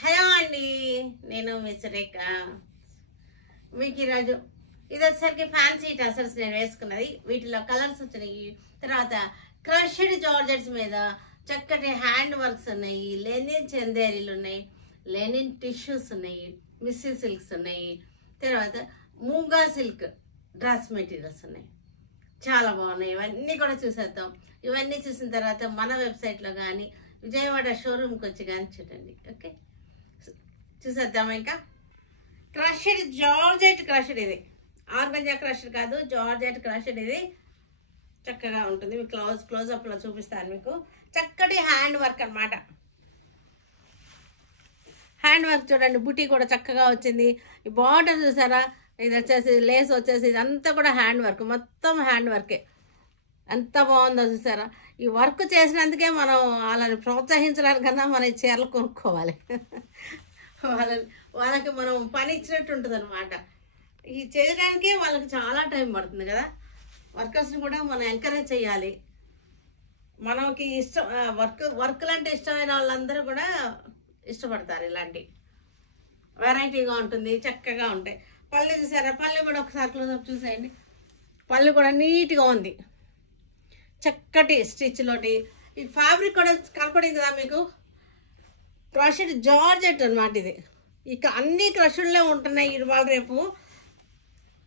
Hello అండి, నేను miss రేఖ. మీకు ఈరోజు ఇది వచ్చేసరికి ఫ్యాన్సీ టసర్స్ నేను వేసుకున్నది. వీటిలో కలర్స్ వచ్చినాయి. తర్వాత క్రష్డ్ జార్జెట్స్ మీద చక్కటి హ్యాండ్ వర్క్స్ ఉన్నాయి. లెనిన్ చందేరీలు ఉన్నాయి, లెనిన్ టిష్యూస్ ఉన్నాయి, మిస్సీ సిల్క్స్ ఉన్నాయి. తర్వాత మూంగా సిల్క్ డ్రెస్ మెటీరియల్స్ ఉన్నాయి. చాలా బాగున్నాయి. ఇవన్నీ కూడా చూసేద్దాం. ఇవన్నీ చూసిన తర్వాత మన వెబ్సైట్లో కానీ విజయవాడ షోరూమ్కి వచ్చి కానీ చూడండి. ఓకే, చూసేద్దాం. ఇంకా క్రష్డ్ జార్జెట్ క్రష్డ్, ఇది ఆర్గంజా క్రష్డ్ కాదు, జార్జెట్ క్రష్డ్. ఇది చక్కగా ఉంటుంది. మీకు క్లోజప్లో చూపిస్తాను. మీకు చక్కటి హ్యాండ్ వర్క్ అన్నమాట. హ్యాండ్ వర్క్ చూడండి, బుటీ కూడా చక్కగా వచ్చింది. ఈ బార్డర్ చూసారా, ఇది వచ్చేసి లేస్ వచ్చేసి ఇదంతా కూడా హ్యాండ్ వర్క్, మొత్తం హ్యాండ్ వర్కే. ఎంత బాగుందో చూసారా. ఈ వర్క్ చేసినందుకే మనం వాళ్ళని ప్రోత్సహించడానికన్నా మన ఈ చీరలు కొనుక్కోవాలి. వాళ్ళకి మనం పని ఇచ్చినట్టు ఉంటుంది అనమాట. ఈ చేయడానికి వాళ్ళకి చాలా టైం పడుతుంది కదా. వర్కర్స్ని కూడా మనం ఎంకరేజ్ చేయాలి. మనకి ఇష్టం వర్క్లు అంటే ఇష్టమైన వాళ్ళందరూ కూడా ఇష్టపడతారు. ఇలాంటి వెరైటీగా ఉంటుంది, చక్కగా ఉంటాయి. పళ్ళు చూసారా, పళ్ళు కూడా ఒకసారి క్లోజప్ చూసేయండి. పళ్ళు కూడా నీట్గా ఉంది, చక్కటి స్టిచ్లోటి. ఈ ఫ్యాబ్రిక్ కూడా కనపడింది కదా మీకు, క్రష్డ్ జార్జెట్ అనమాట. ఇది ఇక అన్ని క్రష్డ్లే ఉంటున్నాయి. ఇవాళ రేపు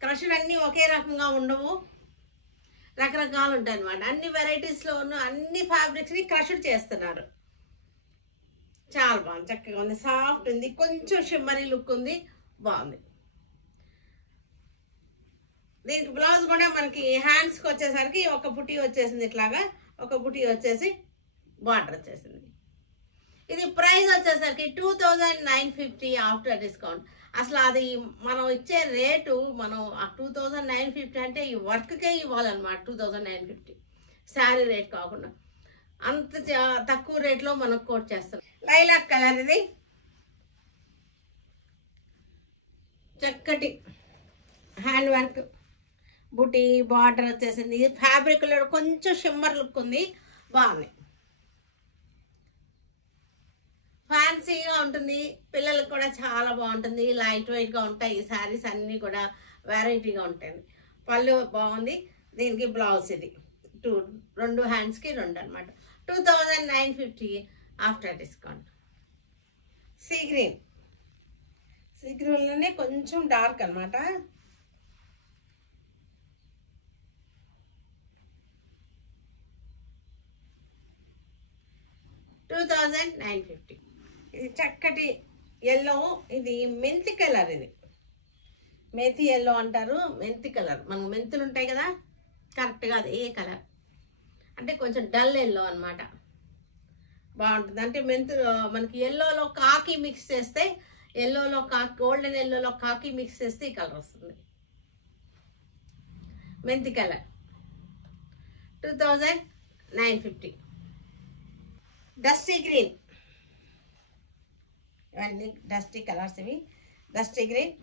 క్రష్డ్ అన్నీ ఒకే రకంగా ఉండవు, రకరకాలు ఉంటాయి అనమాట. అన్ని వెరైటీస్లో ఉన్న అన్ని ఫ్యాబ్రిక్స్ని క్రష్డ్ చేస్తున్నారు. చాలా బాగుంది, చక్కగా ఉంది, సాఫ్ట్ ఉంది, కొంచెం షిమ్మరీ లుక్ ఉంది, బాగుంది. దీనికి బ్లౌజ్ కూడా మనకి హ్యాండ్స్కి వచ్చేసరికి ఒక బుటీ వచ్చేసింది, ఇట్లాగా ఒక బుటీ వచ్చేసి బార్డర్ వచ్చేసింది. ఇది ప్రైస్ వచ్చేసరికి 2950 ఆఫ్టర్ డిస్కౌంట్. అసలు అది మనం ఇచ్చే రేటు, మనం ఆ 2950 అంటే ఈ వర్క్కే ఇవ్వాలన్నమాట. 2950 శారీ రేట్ కాకుండా అంత తక్కువ రేట్లో మనం కోట్ చేస్తాం. లైలాక్ కలర్, ఇది చక్కటి హ్యాండ్ వర్క్, బుటీ బార్డర్ వచ్చేసింది. ఫ్యాబ్రిక్లో కొంచెం షిమ్మర్ లుక్ ఉంది, బాగుంది, ఫ్యాన్సీగా ఉంటుంది. పిల్లలకు కూడా చాలా బాగుంటుంది. లైట్ వెయిట్గా ఉంటాయి ఈ శారీస్ అన్నీ కూడా, వెరైటీగా ఉంటాయి. పళ్ళు బాగుంది. దీనికి బ్లౌజ్ ఇది రెండు హ్యాండ్స్కి రెండు అనమాట. 2950 ఆఫ్టర్ డిస్కౌంట్. సీ గ్రీన్లోనే కొంచెం డార్క్ అనమాట. $2950. ఇది చక్కటి ఎల్లో, ఇది మెంతి కలర్. ఇది మేతి ఎల్లో అంటారు, మెంతి కలర్. మనకు మెంతులు ఉంటాయి కదా, కరెక్ట్గా అది ఏ కలర్ అంటే కొంచెం డల్ ఎల్లో అనమాట. బాగుంటుంది. అంటే మెంతులు మనకి ఎల్లోలో కాకి మిక్స్ చేస్తే, ఎల్లోలో గోల్డెన్ ఎల్లోలో కాకి మిక్స్ చేస్తే ఈ కలర్ వస్తుంది. మెంతి కలర్ 2950. డస్టీ గ్రీన్, ఇవన్నీ డస్టీ కలర్స్. ఇవి డస్టీ గ్రీన్,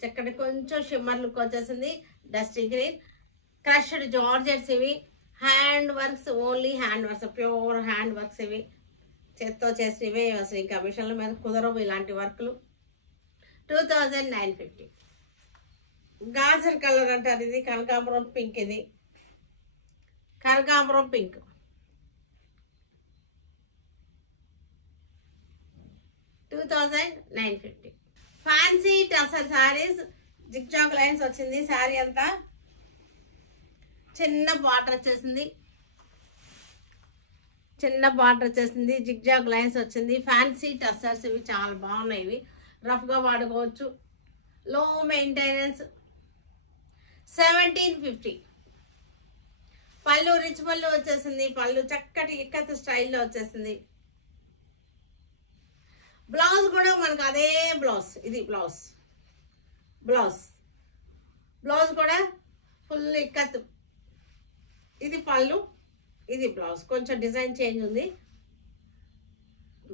చక్కటి కొంచెం షిమ్మర్ లుక్ వచ్చేసింది. Dusty green, crushed georgettes. ఇవి hand works, only hand works, pure hand works. ఇవి చేత్తో చేసినవే, అసలు ఇంకా మిషన్ల మీద కుదరవు ఇలాంటి వర్క్లు. 2950. గాజర్ కలర్ అంటారు, ఇది కనకాంబరం పింక్. ఇది కనకాంబరం pink, $2950. Fancy tussar saris, zigzag lines వచ్చింది. శారీ అంతా చిన్న బార్డర్ వచ్చేసింది, జిగ్జాగ్ లైన్స్ వచ్చింది. ఫ్యాన్సీ టసర్స్ ఇవి చాలా బాగున్నాయి. ఇవి రఫ్గా వాడుకోవచ్చు, లో మెయింటెనెన్స్. 1750. పళ్ళు రిచ్ పళ్ళు వచ్చేసింది. పళ్ళు చక్కటి ఇక్కత్ స్టైల్లో వచ్చేసింది. బ్లౌజ్ కూడా మనకు అదే బ్లౌజ్. ఇది బ్లౌజ్ కూడా ఫుల్ ఇక్కత్. ఇది పళ్ళు, ఇది బ్లౌజ్. కొంచెం డిజైన్ చేంజ్ ఉంది,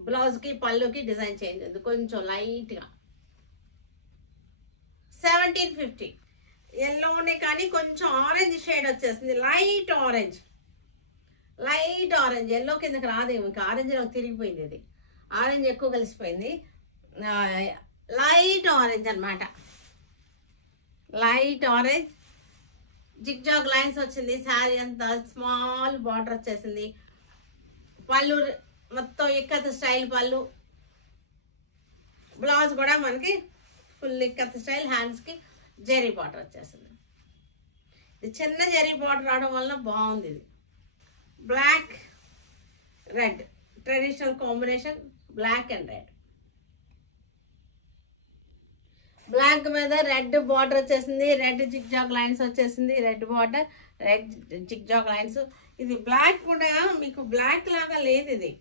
బ్లౌజ్కి పళ్ళుకి డిజైన్ చేంజ్ ఉంది కొంచెం లైట్గా. 1750. ఎల్లోనే కానీ కొంచెం ఆరెంజ్ షేడ్ వచ్చేసింది, light orange. Light orange, yellow కిందకి రాదేమో, ఇంకా ఆరెంజ్లో తిరిగిపోయింది. ఇది ఆరెంజ్ ఎక్కువ కలిసిపోయింది. లైట్ ఆరెంజ్ అనమాట, లైట్ ఆరెంజ్. జిగ్జాగ్ లైన్స్ వచ్చింది. శారీ అంతా స్మాల్ బార్డర్ వచ్చేసింది. పళ్ళు మొత్తం ఇక్కత్ స్టైల్ పళ్ళు. బ్లౌజ్ కూడా మనకి ఫుల్ ఇక్కత్ స్టైల్. హ్యాండ్స్కి జెరీ బార్డర్ వచ్చేసింది. ఇది చిన్న జెరీ బార్డర్ రావడం వల్ల బాగుంది. ఇది black red traditional combination, black and red. Black మీద రెడ్ బార్డర్ వచ్చేసింది. రెడ్ జిగ్జాగ్ లైన్స్ వచ్చేసింది. Red border, red zigzag lines. ఇది బ్లాక్ కూడా మీకు బ్లాక్ లాగా లేదు. ఇది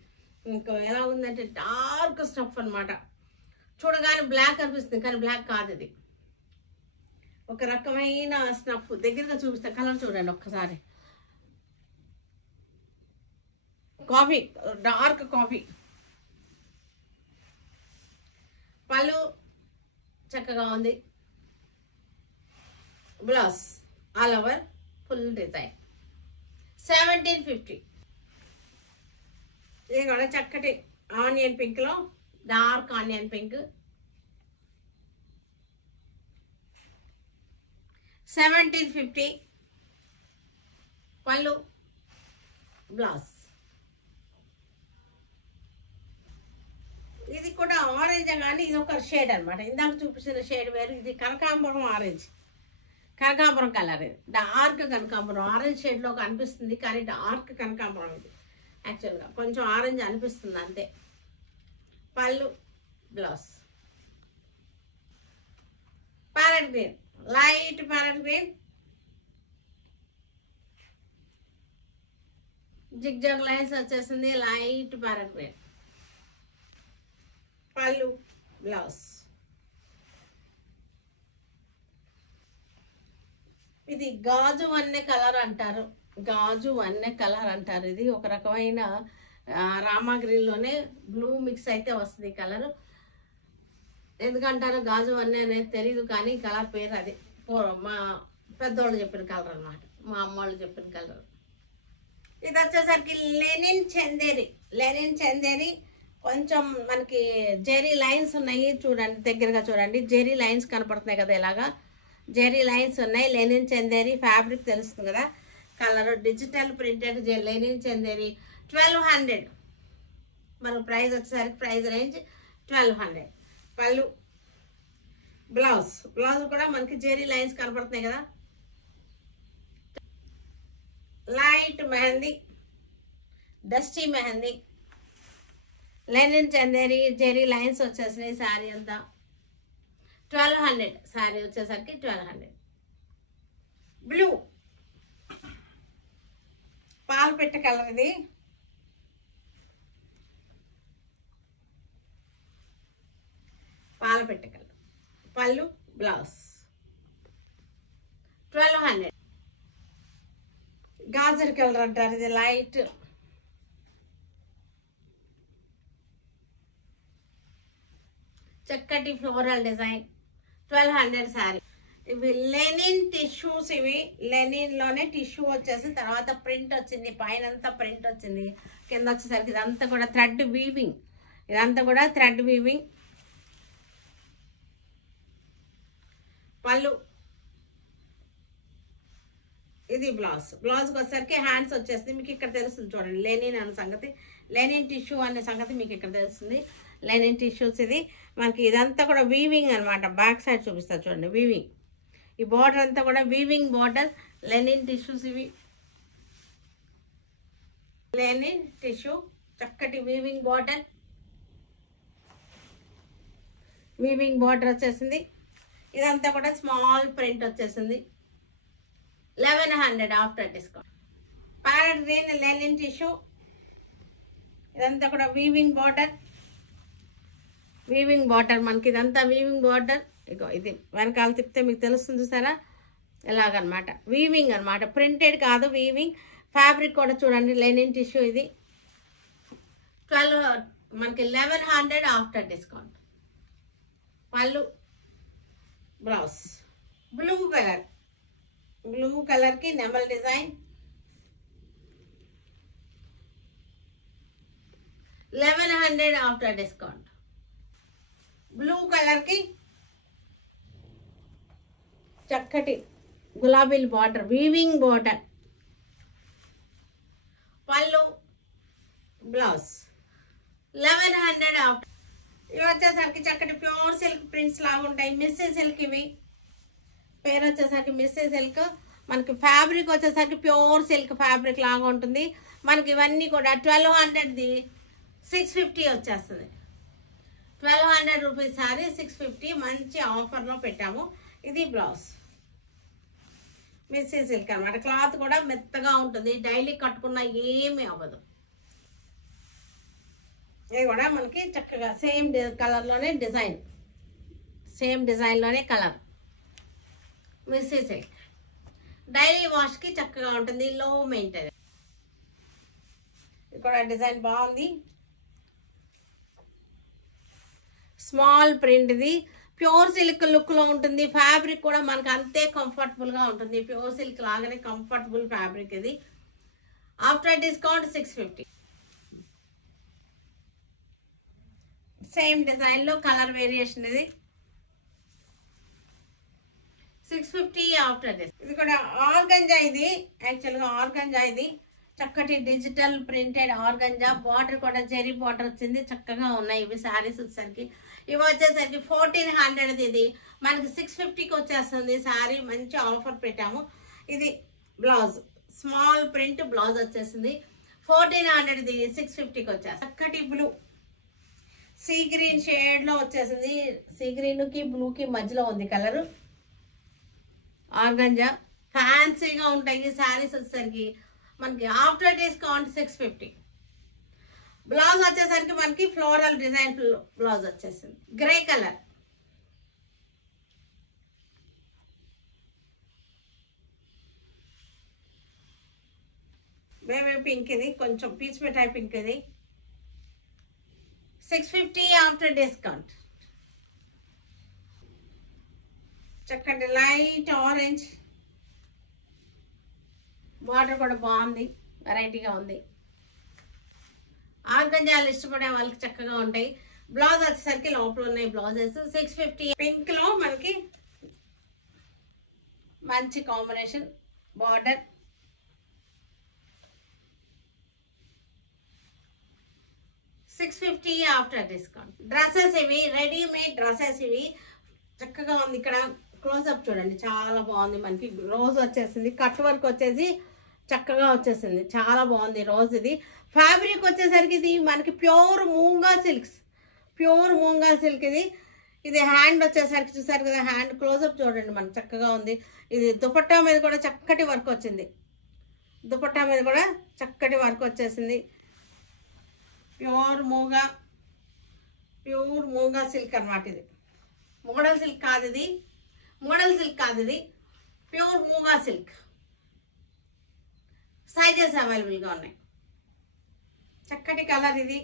ఇంకో ఎలా ఉందంటే డార్క్ స్టఫ్ అనమాట. చూడగానే బ్లాక్ అనిపిస్తుంది కానీ బ్లాక్ కాదు. ఇది ఒక రకమైన స్నఫ్. దగ్గరగా చూపిస్తా, కలర్ చూడండి ఒక్కసారి. Coffee, dark coffee. పళ్ళు చక్కగా ఉంది. Blouse all over full design. 1750. ఇది కూడా చక్కటి ఆనియన్ పింక్ లో, డార్క్ ఆనియన్ పింక్. 1750. పళ్ళు, బ్లౌజ్. ఇది కూడా ఆరెంజ్ కానీ ఇది ఒక షేడ్ అనమాట. ఇందాక చూపించిన షేడ్ వేరు. ఇది కనకాంబరం ఆరెంజ్, కనకాంబరం కలర్. ఇది డార్క్ కనకాంబరం. ఆరెంజ్ షేడ్లో కనిపిస్తుంది కానీ డార్క్ కనకాంబరం. ఇది యాక్చువల్గా కొంచెం ఆరెంజ్ అనిపిస్తుంది అంతే. పళ్ళు, blouse. Parrot green, light parrot green. Zigzag lines వచ్చేసింది. Light parrot green. పళ్ళు, బ్లౌజ్. ఇది గాజు వన్నె కలర్ అంటారు. గాజు వన్నె కలర్ అంటారు. ఇది ఒక రకమైన రామా గ్రీన్లోనే బ్లూ మిక్స్ అయితే వస్తుంది ఈ కలర్. ఎందుకంటారు గాజు వన్నె అనేది తెలీదు కానీ కలర్ పేరు అది. మా పెద్దోళ్ళు చెప్పిన కలర్ అనమాట, మా అమ్మోళ్ళు చెప్పిన కలర్. ఇది వచ్చేసరికి లెనిన్ చందేరి. లెనిన్ చందేరి కొంచెం మనకి జెరీ లైన్స్ ఉన్నాయి. చూడండి, దగ్గరగా చూడండి. జెరీ లైన్స్ కనపడుతున్నాయి కదా, ఇలాగా జెరీ లైన్స్ ఉన్నాయి. లెనిన్ చందేరి ఫ్యాబ్రిక్ తెలుస్తుంది కదా. Colour digital printed linen Chanderi. 1200. మనకు ప్రైస్ వచ్చేసరికి ప్రైస్ రేంజ్ 1200. పళ్ళు, బ్లౌజ్. బ్లౌజ్ కూడా మనకి జెరీ లైన్స్ కనపడుతున్నాయి కదా. Light mehndi, dusty mehndi. Linen Chanderi zari lines వచ్చేసినాయి. శారీ అంతా 1200. శారీ వచ్చేసరికి 1200. బ్లూ పాలు పెట్ట కలర్. ఇది పాల పెట్ట కలర్. పళ్ళు, బ్లౌజ్. 1200. గాజర్ కలర్ అంటారు. ఇది లైట్ చక్కటి ఫ్లోరల్ డిజైన్. 1200 శారీ. ఇవి లెనిన్ టిష్యూస్. ఇవి లెనిన్లోనే టిష్యూ వచ్చేసి తర్వాత ప్రింట్ వచ్చింది. పైన అంతా ప్రింట్ వచ్చింది. కింద వచ్చేసరికి ఇదంతా కూడా థ్రెడ్ వీవింగ్. ఇదంతా కూడా థ్రెడ్ వీవింగ్. పళ్ళు, ఇది బ్లౌజ్. బ్లౌజ్కి వచ్చేసరికి హ్యాండ్స్ వచ్చేస్తుంది. మీకు ఇక్కడ తెలుస్తుంది చూడండి, లెనిన్ అనే సంగతి, లెనిన్ టిష్యూ అనే సంగతి మీకు ఇక్కడ తెలుస్తుంది. Linen tissues. ఇది మనకి ఇదంతా కూడా వీవింగ్ అనమాట. బ్యాక్ సైడ్ చూపిస్తారు చూడండి, వీవింగ్. ఈ బార్డర్ అంతా కూడా వీవింగ్ బార్డర్. లెనిన్ టిష్యూస్ ఇవి. లెనిన్ టిష్యూ చక్కటి వీవింగ్ బార్డర్. వీవింగ్ బార్డర్ వచ్చేసింది. ఇదంతా కూడా స్మాల్ ప్రింట్ వచ్చేసింది. 1100 after discount. Parrot green linen tissue. ఇదంతా కూడా వీవింగ్ బార్డర్. వీవింగ్ బార్డర్ మనకి ఇదంతా వీవింగ్ బార్డర్. ఇగో ఇది వెనకాల తిప్పితే మీకు తెలుస్తుంది చూసారా, ఇలాగనమాట. వీవింగ్ అనమాట, ప్రింటెడ్ కాదు, వీవింగ్. ఫ్యాబ్రిక్ కూడా చూడండి, లెనిన్ టిష్యూ. ఇది 1100 ఆఫ్టర్ డిస్కౌంట్. పళ్ళు, బ్లౌజ్. Blue colour. బ్లూ కలర్కి నెమల్ డిజైన్. 1100 after discount. బ్లూ కలర్కి చక్కటి గులాబీల బార్డర్, వీవింగ్ బార్డర్, పళ్ళు, బ్లౌజ్ 1100 ఆఫ్టర్. ఇవి వచ్చేసరికి చక్కటి ప్యూర్ సిల్క్ ప్రింట్స్ లాగా ఉంటాయి. మిస్సీ సిల్క్, ఇవి పేరు వచ్చేసరికి మిస్సీ సిల్క్. మనకి ఫ్యాబ్రిక్ వచ్చేసరికి ప్యూర్ సిల్క్ ఫ్యాబ్రిక్ లాగా ఉంటుంది. మనకి ఇవన్నీ కూడా 1200ది 650 వచ్చేస్తుంది. 1200 రూపీస్ సారీ 650 మంచి ఆఫర్లో పెట్టాము. ఇది బ్లౌజ్, మిస్సీ సిల్క్ అనమాట. క్లాత్ కూడా మెత్తగా ఉంటుంది, డైలీ కట్టుకున్నా ఏమీ అవ్వదు. ఇది కూడా మనకి చక్కగా సేమ్ కలర్లోనే డిజైన్, సేమ్ డిజైన్లోనే కలర్, మిస్సీ సిల్క్. డైలీ వాష్కి చక్కగా ఉంటుంది, లో మెయింటెనెన్స్. ఇది కూడా డిజైన్ బాగుంది, స్మాల్ ప్రింట్. ఇది ప్యూర్ సిల్క్ లుక్లో ఉంటుంది. ఫ్యాబ్రిక్ కూడా మనకు అంతే కంఫర్టబుల్గా ఉంటుంది. ప్యూర్ సిల్క్ లాగానే కంఫర్టబుల్ ఫ్యాబ్రిక్ ఇది. After discount 650. సేమ్ డిజైన్లో కలర్ వేరియేషన్. ఇది 650 ఆఫ్టర్ డిస్కౌంట్. ఇది కూడా ఆర్గంజా. ఇది యాక్చువల్గా ఆర్గంజా. ఇది చక్కటి డిజిటల్ ప్రింటెడ్ ఆర్గంజా. బార్డర్ కూడా జెరీ బార్డర్ వచ్చింది, చక్కగా ఉన్నాయి ఇవి శారీస్ వచ్చేసరికి. ఇవి వచ్చేసరికి 1400. ఇది మనకి 650కి వచ్చేస్తుంది శారీ. మంచి ఆఫర్ పెట్టాము. ఇది బ్లౌజ్, స్మాల్ ప్రింట్ బ్లౌజ్ వచ్చేసింది. 1400ది 650కి వచ్చేస్తుంది. చక్కటి బ్లూ, సీ గ్రీన్ షేడ్లో వచ్చేసింది. సీ గ్రీన్కి బ్లూకి మధ్యలో ఉంది కలరు. ఆర్గంజా ఫ్యాన్సీగా ఉంటాయి శారీస్ వచ్చేసరికి. మనకి ఆఫ్టర్ డిస్కౌంట్ 650. బ్లౌజ్ వచ్చేసరికి మనకి ఫ్లోరల్ డిజైన్ బ్లౌజ్ వచ్చేసింది. Grey colour, baby pink. ఇది కొంచెం పీచ్ మిఠాయి పింక్. ఇది 650 ఆఫ్టర్ డిస్కౌంట్. చక్కటి లైట్ ఆరెంజ్, బార్డర్ కూడా బాగుంది, వెరైటీగా ఉంది. ఆర్గంజాలు ఇష్టపడే వాళ్ళకి చక్కగా ఉంటాయి. బ్లౌజ్ వచ్చేసరికి లోపల ఉన్నాయి బ్లౌజెస్. 650. పింక్ లో మనకి మంచి combination border. $650 after discount. Dresses ఇవి, రెడీమేడ్ డ్రెస్సెస్ ఇవి. చక్కగా ఉంది. ఇక్కడ క్లోజ్అప్ చూడండి, చాలా బాగుంది. మనకి రోజ్ వచ్చేసింది, కట్ వర్క్ వచ్చేసి చక్కగా వచ్చేసింది, చాలా బాగుంది రోజ్. ఇది ఫ్యాబ్రిక్ వచ్చేసరికి ఇది మనకి ప్యూర్ మూంగా సిల్క్స్, ప్యూర్ మూంగా సిల్క్. ఇది హ్యాండ్ వచ్చేసరికి చూసారు కదా, హ్యాండ్ క్లోజ్అప్ చూడండి, మనకు చక్కగా ఉంది. ఇది దుపట్టా మీద కూడా చక్కటి వర్క్ వచ్చింది, దుపట్టా మీద కూడా చక్కటి వర్క్ వచ్చేసింది. ప్యూర్ మూంగా సిల్క్ అనమాట. ఇది మోడల్ సిల్క్ కాదు, ఇది మోడల్ సిల్క్ కాదు, ఇది ప్యూర్ మూంగా సిల్క్. సైజెస్ అవైలబుల్గా ఉన్నాయి. చక్కటి కలర్. ఇది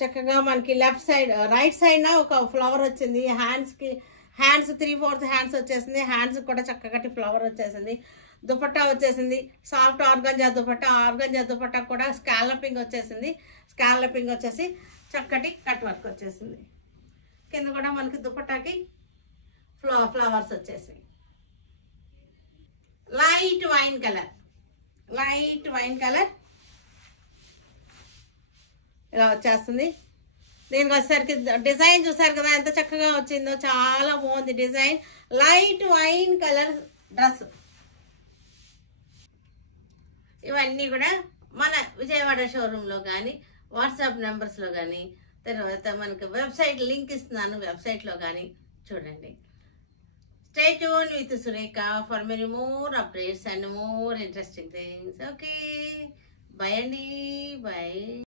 చక్కగా మనకి లెఫ్ట్ సైడ్, రైట్ సైడ్ ఒక ఫ్లవర్ వచ్చింది. హ్యాండ్స్ 3/4 హ్యాండ్స్ వచ్చేసింది. హ్యాండ్స్ కూడా చక్కటి ఫ్లవర్ వచ్చేసింది. దుపట్టా వచ్చేసింది, soft organza dupatta. Organza dupatta కూడా స్కాలపింగ్ వచ్చేసింది. స్కాలపింగ్ వచ్చేసి చక్కటి కట్ వర్క్ వచ్చేసింది. కింద కూడా మనకి దుపట్టాకి ఫ్లవర్స్ వచ్చేసాయి. Light wine colour, light wine colour ఇలా వచ్చేస్తుంది. దీనికి వచ్చేసరికి డిజైన్ చూసారు కదా ఎంత చక్కగా వచ్చిందో, చాలా బాగుంది design. Light wine colour dress. ఇవన్నీ కూడా మన విజయవాడ షోరూంలో కానీ, వాట్సాప్ నెంబర్స్లో కానీ, తర్వాత మనకు వెబ్సైట్ లింక్ ఇస్తున్నాను, వెబ్సైట్లో కానీ చూడండి. Stay tuned with Surekha for many more updates and more interesting things. Okay. Bye, Andy. Bye.